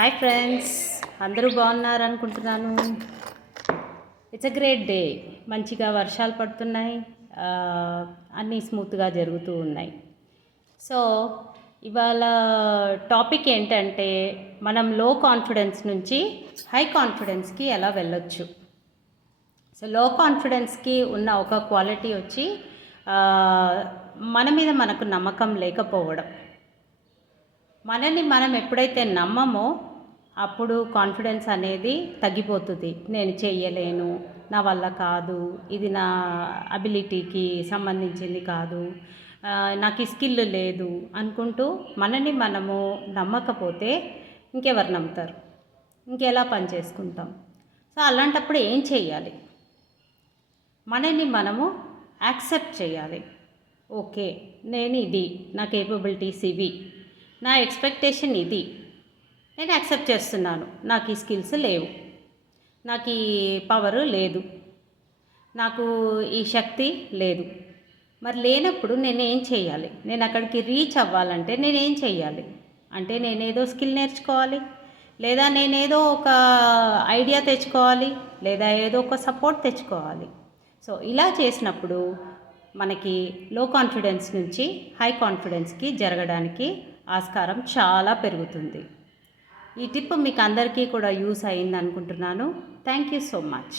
Hi friends, అందరూ బాగున్నారు అనుకుంటున్నాను. It's a great day. మంచిగా వర్షాలు పడుతున్నాయి, అన్నీ స్మూత్గా జరుగుతూ ఉన్నాయి. సో ఇవాళ టాపిక్ ఏంటంటే మనం లో కాన్ఫిడెన్స్ నుంచి హై కాన్ఫిడెన్స్కి ఎలా వెళ్ళొచ్చు. సో లో కాన్ఫిడెన్స్కి ఉన్న ఒక క్వాలిటీ వచ్చి మన మీద మనకు నమ్మకం లేకపోవడం. మనని మనం ఎప్పుడైతే నమ్మమో అప్పుడు కాన్ఫిడెన్స్ అనేది తగ్గిపోతుంది. నేను చెయ్యలేను, నా వల్ల కాదు, ఇది నా అబిలిటీకి సంబంధించింది కాదు, నాకు ఈ స్కిల్ లేదు అనుకుంటూ మనని మనము నమ్మకపోతే ఇంకెవరు నమ్ముతారు, ఇంకెలా పని చేసుకుంటాం. సో అలాంటప్పుడు ఏం చేయాలి? మనని మనము యాక్సెప్ట్ చేయాలి. ఓకే, నేను ఇది, నా కేపబిలిటీస్ ఇవి, నా ఎక్స్పెక్టేషన్ ఇది, నేను యాక్సెప్ట్ చేస్తున్నాను. నాకు ఈ స్కిల్స్ లేవు, నాకు ఈ పవరు లేదు, నాకు ఈ శక్తి లేదు. మరి లేనప్పుడు నేనేం చేయాలి? నేను అక్కడికి రీచ్ అవ్వాలంటే నేనేం చేయాలి? అంటే నేనేదో స్కిల్ నేర్చుకోవాలి, లేదా నేనేదో ఒక ఐడియా తెచ్చుకోవాలి, లేదా ఏదో ఒక సపోర్ట్ తెచ్చుకోవాలి. సో ఇలా చేసినప్పుడు మనకి లో కాన్ఫిడెన్స్ నుంచి హై కాన్ఫిడెన్స్కి జరగడానికి ఆస్కారం చాలా పెరుగుతుంది. ఈ టిప్ మీకు అందరికీ కూడా యూస్ అయింది అనుకుంటున్నాను. Thank you so much.